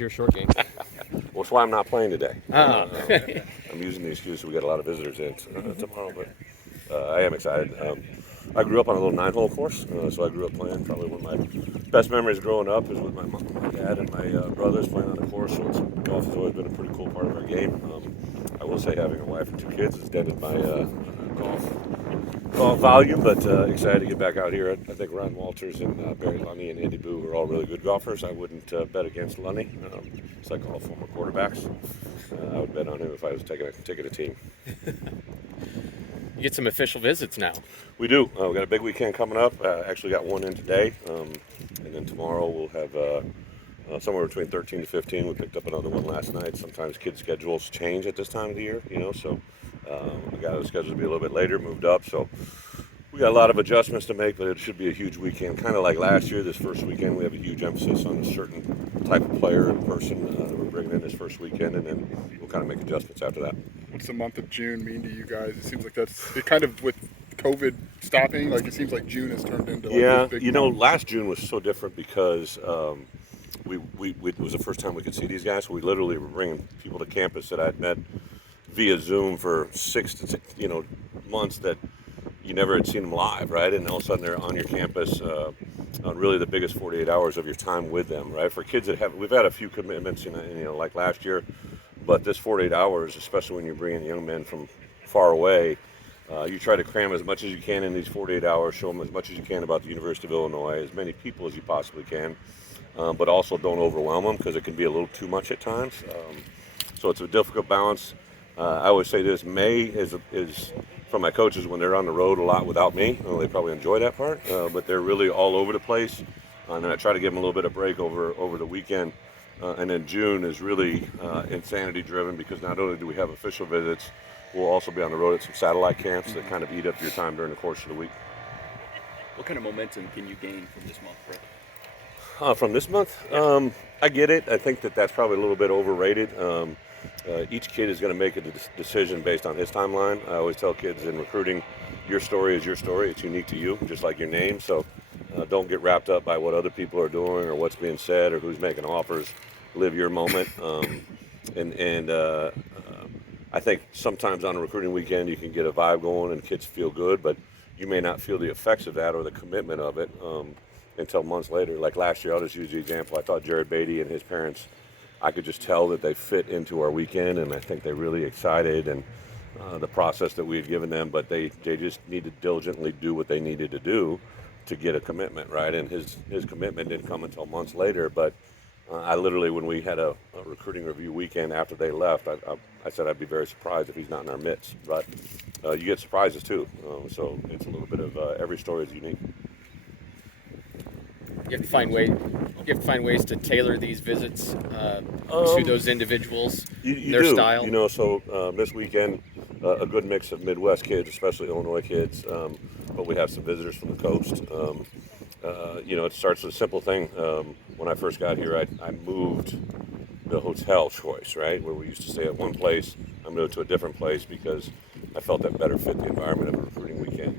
your short game? Well, that's why I'm not playing today. Oh. I'm using the excuse we got a lot of visitors in tomorrow, but I am excited. I grew up on a little 9-hole course, so I grew up playing. Probably one of my best memories growing up is with my mom, my dad, and my brothers playing on the course. So golf has always been a pretty cool part of our game. I will say having a wife and 2 kids has dented my golf volume, but excited to get back out here. I think Ron Walters and Barry Lunny and Andy Boo are all really good golfers. I wouldn't bet against Lunny. It's like all former quarterbacks. I would bet on him if I was taking a team. You get some official visits now. We do. We got a big weekend coming up. Actually got one in today, and then tomorrow we'll have somewhere between 13 to 15. We picked up another one last night. Sometimes kids' schedules change at this time of the year, so we got the schedule to be a little bit later, moved up. So we got a lot of adjustments to make, but it should be a huge weekend. Kind of like last year, this first weekend, we have a huge emphasis on a certain type of player and person that we're bringing in this first weekend, and then we'll kind of make adjustments after that. What's the month of June mean to you guys? It seems like it kind of with COVID stopping, like it seems like June has turned into like this big month. Last June was so different because it was the first time we could see these guys. So we literally were bringing people to campus that I'd met via Zoom for 6 to months that you never had seen them live, right? And all of a sudden they're on your campus on really the biggest 48 hours of your time with them, right? For kids that we've had a few commitments, like last year, but this 48 hours, especially when you're bringing young men from far away, you try to cram as much as you can in these 48 hours, show them as much as you can about the University of Illinois, as many people as you possibly can, but also don't overwhelm them because it can be a little too much at times. So it's a difficult balance. I always say this: May is from my coaches when they're on the road a lot without me. They probably enjoy that part, but they're really all over the place. And then I try to give them a little bit of break over the weekend. And then June is really insanity driven because not only do we have official visits, we'll also be on the road at some satellite camps that kind of eat up your time during the course of the week. What kind of momentum can you gain from this month, Bret? From this month? I get it. I think that's probably a little bit overrated. Each kid is going to make a decision based on his timeline. I always tell kids in recruiting, your story is your story. It's unique to you, just like your name. So don't get wrapped up by what other people are doing or what's being said or who's making offers. Live your moment. I think sometimes on a recruiting weekend you can get a vibe going and kids feel good, but you may not feel the effects of that or the commitment of it until months later. Like last year, I'll just use the example. I thought Jared Beatty and his parents, I could just tell that they fit into our weekend, and I think they're really excited and the process that we had given them, but they just need to diligently do what they needed to do to get a commitment, right? And his commitment didn't come until months later, but I literally, when we had a recruiting review weekend after they left, I said I'd be very surprised if he's not in our midst, but you get surprises too, so it's a little bit of every story is unique. You have to find ways to tailor these visits to those individuals, their do. style. So this weekend, a good mix of Midwest kids, especially Illinois kids, but we have some visitors from the coast. It starts with a simple thing. When I first got here, I moved the hotel choice, right? Where we used to stay at one place, I moved to a different place because I felt that better fit the environment of a recruiting weekend.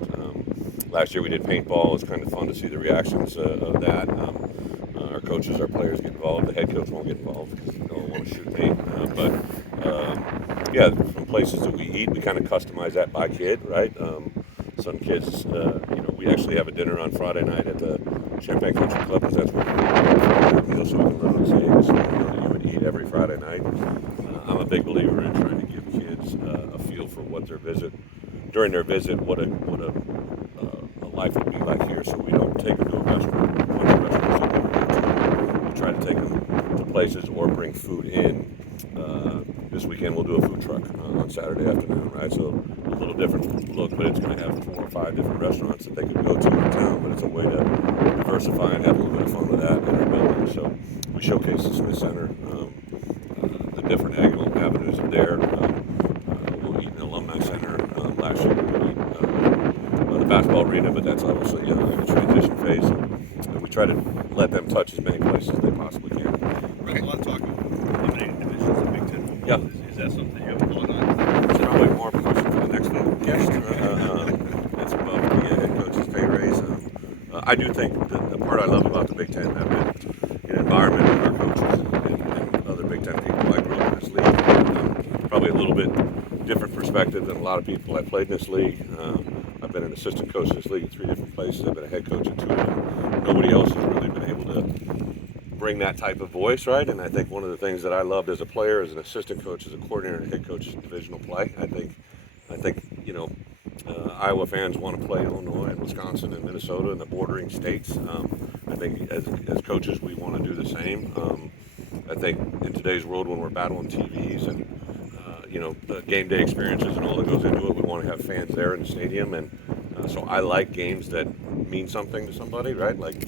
Last year we did paintball. It was kind of fun to see the reactions of that. Our coaches, our players get involved. The head coach won't get involved because no one wants to shoot me. From places that we eat, we kind of customize that by kid, right? Some kids, we actually have a dinner on Friday night at the Champaign Country Club because that's what we do, so we can literally say this is what you would eat every Friday night. I'm a big believer in trying to give kids a feel for what during their visit, what a life would be like here, so we don't take them to a restaurant. We try to take them to places or bring food in. This weekend we'll do a food truck on Saturday afternoon, right? So a little different look, but it's going to have 4 or 5 different restaurants that they can go to in town, but it's a way to diversify and have a little bit of fun with that in our building. So we showcase the Smith Center, the different avenues of there. We'll eat in the Alumni Center. Last year we eat the basketball arena, but that's obviously in a transition phase. And we try to let them touch as many places as they possibly can. Right. A lot of talk of eliminating divisions in Big Ten. Yeah. Is that something you have going on? It's probably more of a question for the next guest. It's above the head coach's pay raise. I do think the part I love about the Big Ten have been an environment with our coaches and probably a little bit different perspective than a lot of people. I played in this league. I've been an assistant coach in this league in 3 different places. I've been a head coach at 2 of them. Nobody else has really been able to bring that type of voice, right? And I think one of the things that I loved as a player, as an assistant coach, as a coordinator, and head coach is divisional play. I think Iowa fans want to play Illinois and Wisconsin and Minnesota and the bordering states. I think as coaches we want to do the same. I think in today's world when we're battling TVs and the game day experiences and all that goes into it, we want to have fans there in the stadium, and so I like games that mean something to somebody, right? Like,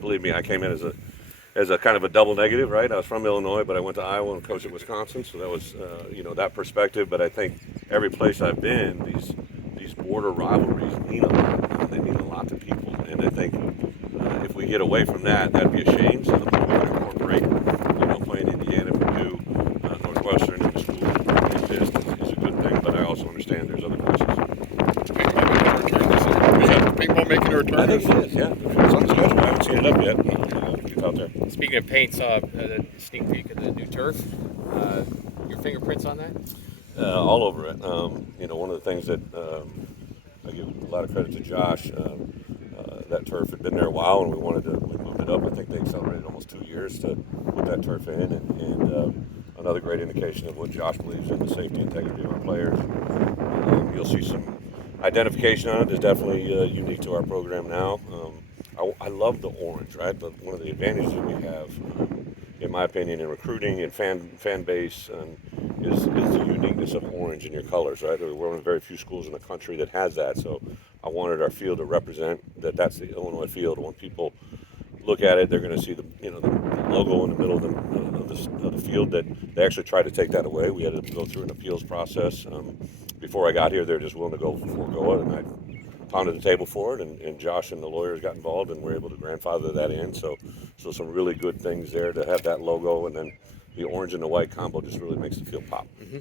believe me, I came in as a kind of a double negative, right? I was from Illinois, but I went to Iowa and coached at Wisconsin, so that was that perspective. But I think every place I've been, these border rivalries mean a lot. They mean a lot to people, and I think if we get away from that, that'd be a shame. So we can incorporate, playing Indiana, Purdue, Northwestern, and the schools that exist is a good thing. But I also understand there's other places. Paintball making a return. I think it is. Yeah, it's on the schedule. I haven't seen it up yet. It's out there. Speaking of paint, saw a sneak peek of the new turf. Your fingerprints on that? All over it. One of the things that I give a lot of credit to Josh. That turf had been there a while, and we moved it up. I think they accelerated almost 2 years to put that turf in, and another great indication of what Josh believes in, the safety and integrity of our players. You'll see some identification on it. Is definitely unique to our program now. I love the orange, right? One of the advantages that we have, in my opinion, in recruiting and fan base, is the uniqueness of orange in your colors, right? We're one of the very few schools in the country that has that. So I wanted our field to represent that's the Illinois field. When people look at it, they're going to see the logo in the middle of the field. That they actually tried to take that away. We had to go through an appeals process. Before I got here, they're just willing to forego it, and I pounded the table for it, and Josh and the lawyers got involved, and we're able to grandfather that in. So some really good things there to have that logo, and then the orange and the white combo just really makes the field pop. Mm-hmm.